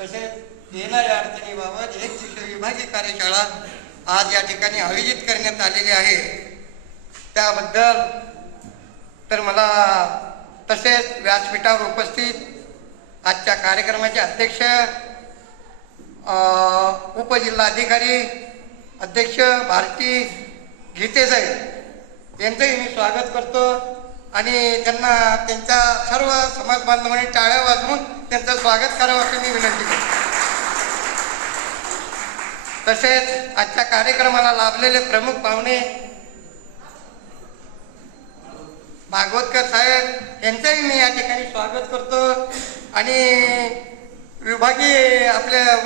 तसेच येणाऱ्या अडचणीबाबत एक दिवसीय विभागीय कार्यशाळा आज या ठिकाणी आयोजित करण्यात आलेली आहे। त्याबद्दल तर मला तसेच व्यासपीठावर उपस्थित आजच्या कार्यक्रमाचे अध्यक्ष उपजिल्हाधिकारी अध्यक्ष भारती गीते साहेब यांचंही मी स्वागत करतो आणि त्यांना त्यांच्या सर्व समाज बांधवांनी टाळ्या वाजवून त्यांचं स्वागत करावं अशी मी विनंती करतो। तसेच आजच्या कार्यक्रमाला लाभलेले प्रमुख पाहुणे भागवतकर साहेब यांचंही मी या ठिकाणी स्वागत करतो आणि विभागीय आपल्या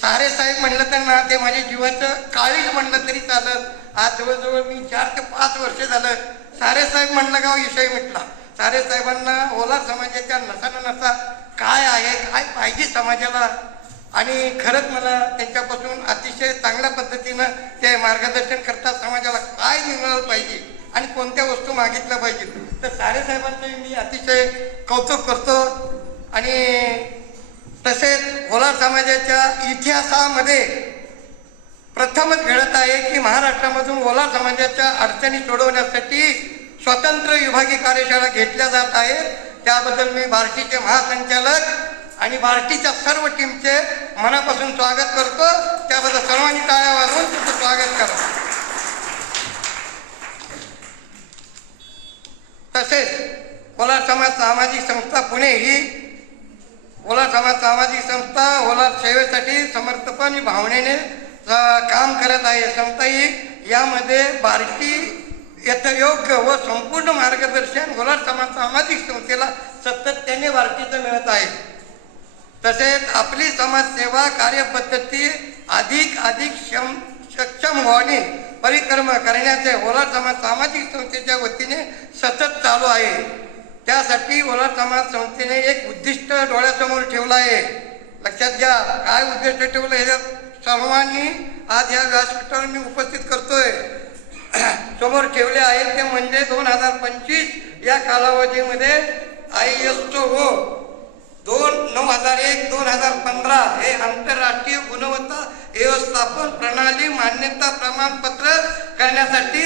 सारे साहेब म्हणलं त्यांना ते माझ्या जीवाचं काळीज म्हणलं तरी चालत। आज जवळजवळ मी 4 ते 5 वर्ष झालं सारे साहेब म्हणलं का विषय मिटला। सारे साहेबांना ओलार समाजाच्या नसा काय आहे, काय पाहिजे समाजाला आणि खरंच मला त्यांच्यापासून अतिशय चांगल्या पद्धतीनं ते मार्गदर्शन करतात। समाजाला काय मिळालं पाहिजे आणि कोणत्या वस्तू मागितल्या पाहिजे तर सारे साहेबांचं मी अतिशय कौतुक करतो। आणि तसेच ओलार समाजाच्या इतिहासामध्ये प्रथमच घडत आहे की महाराष्ट्रामधून ओलार समाजाच्या अडचणी सोडवण्यासाठी स्वतंत्र विभागीय कार्यशाळा घेतल्या जात आहेत। त्याबद्दल मी बार्टीचे महासंचालक आणि बार्टीच्या सर्व टीमचे मनापासून स्वागत करतो। त्याबद्दल सर्वांनी टाळ्या वाजवून तुमचं स्वागत करा। तसेच ओलार समाज सामाजिक संस्था पुणे ही ओलार समाज सामाजिक संस्था ओलार सेवेसाठी समर्पण भावनेने काम करत आहे। संस्था ही यामध्ये बार्टी यथयोग्य व संपूर्ण मार्गदर्शन ओलार समाज सामाजिक संस्थेला सातत्याने बार्टीचं मिळत आहे। तसेच आपली समाजसेवा कार्यपद्धती अधिक सक्षम व्हावी परिक्रम करण्याचे ओलार समाज सामाजिक संस्थेच्या वतीने सतत चालू आहे। त्यासाठी ओलार समाज संस्थेने एक उद्दिष्ट डोळ्यासमोर ठेवलं आहे। लक्षात घ्या काय उद्दिष्ट ठेवलं हे सर्वांनी आज या व्यासपीठावर मी उपस्थित करतोय समोर ठेवले आहे ते म्हणजे 2025 या कालावधीमध्ये ISO 9001-2015 हे आंतरराष्ट्रीय गुणवत्ता व्यवस्थापन प्रणाली मान्यता प्रमाणपत्र करण्यासाठी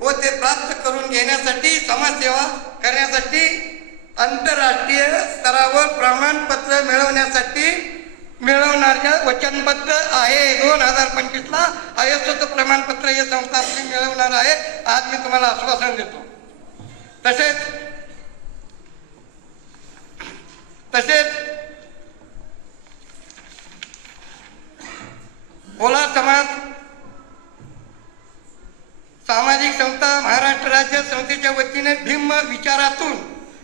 व ते प्राप्त करून घेण्यासाठी समाजसेवा करण्यासाठी आंतरराष्ट्रीय स्तरावर प्रमाणपत्र मिळवणाऱ्या वचनबद्ध आहे। 2025ला ISOचं प्रमाणपत्र हे संस्था आपली मिळवणार आहे आज मी तुम्हाला आश्वासन देतो। तसेच ओलार समाज सामाजिक संस्था महाराष्ट्र राज्य संस्थेच्या वतीने भिन्न विचारातून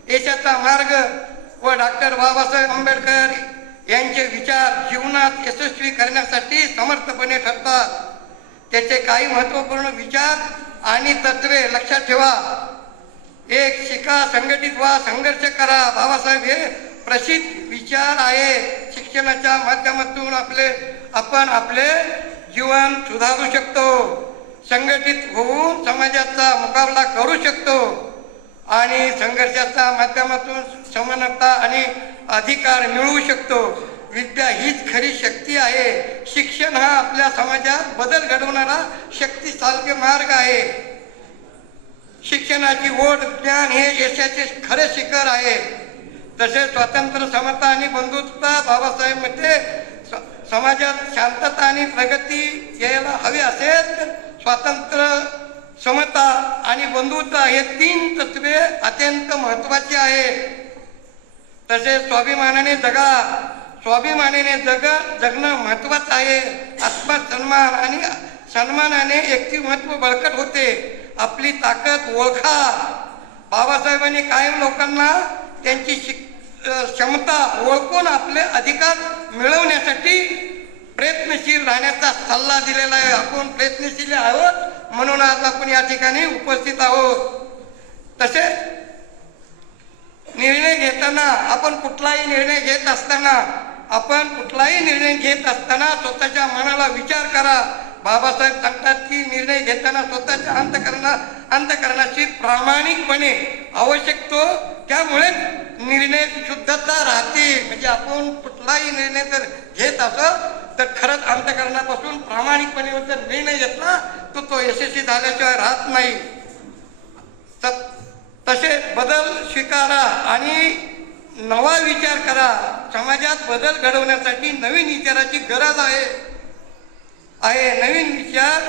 यशाचा मार्ग व डॉक्टर बाबासाहेब आंबेडकर यांचे विचार जीवनात यशस्वी करण्यासाठी समर्थपणे ठरतात। त्याचे काही महत्त्वपूर्ण विचार आणि तत्वे लक्षात ठेवा। 1. शिका, संघटित व्हा, संघर्ष करा। बाबासाहेब हे प्रसिद्ध विचार आहे। शिक्षणाच्या माध्यमातून आपण आपले जीवन सुधारू शकतो, संघटित होऊन समाजाचा मुकाबला करू शकतो आणि संघर्षाच्या माध्यमातून समानता आणि अधिकार मिळवू शकतो। विद्या हीच खरी शक्ती आहे। शिक्षण हा आपल्या समाजात बदल घडवणारा शक्तिशाली मार्ग आहे। शिक्षणाची ओढ ज्ञान हे यशाचे खरे शिखर आहे। तसेच स्वातंत्र्य समता आणि बंधुत्वता बाबासाहेब मध्ये समाजात शांतता आणि प्रगती यायला हवी असेल तर स्वातंत्र्य समता आणि बंधुत्व हे 3 तत्वे अत्यंत महत्त्वाची आहेत। तसेच स्वाभिमानाने जगणं महत्त्वाचं आहे। आत्मसन्मान आणि सन्मानाने व्यक्तिमत्व बळकट होते। आपली ताकद ओळखा। बाबासाहेबांनी कायम लोकांना त्यांची क्षमता ओळखून आपले अधिकार मिळवण्यासाठी प्रयत्नशील राहण्याचा सल्ला दिलेला आहे। आपण प्रयत्नशील आहोत म्हणून आज आपण या ठिकाणी उपस्थित आहोत। तसेच निर्णय घेताना कुठलाही निर्णय घेत असताना स्वतःच्या मनाला विचार करा। बाबासाहेब सांगतात की निर्णय घेताना स्वतःच्या अंतःकरणाशी प्रामाणिकपणे आवश्यक तो त्यामुळे निर्णय शुद्धता राहते. म्हणजे आपण कुठलाही निर्णय जर घेत असो तर खरंच अंतःकरणापासून प्रामाणिकपणे जर निर्णय घेतला तर तो यशस्वी झाल्याशिवाय राहत नाही. तसे बदल स्वीकारा आणि नवा विचार करा. समाजात बदल घडवण्यासाठी नवीन विचाराची गरज आहे. नवीन विचार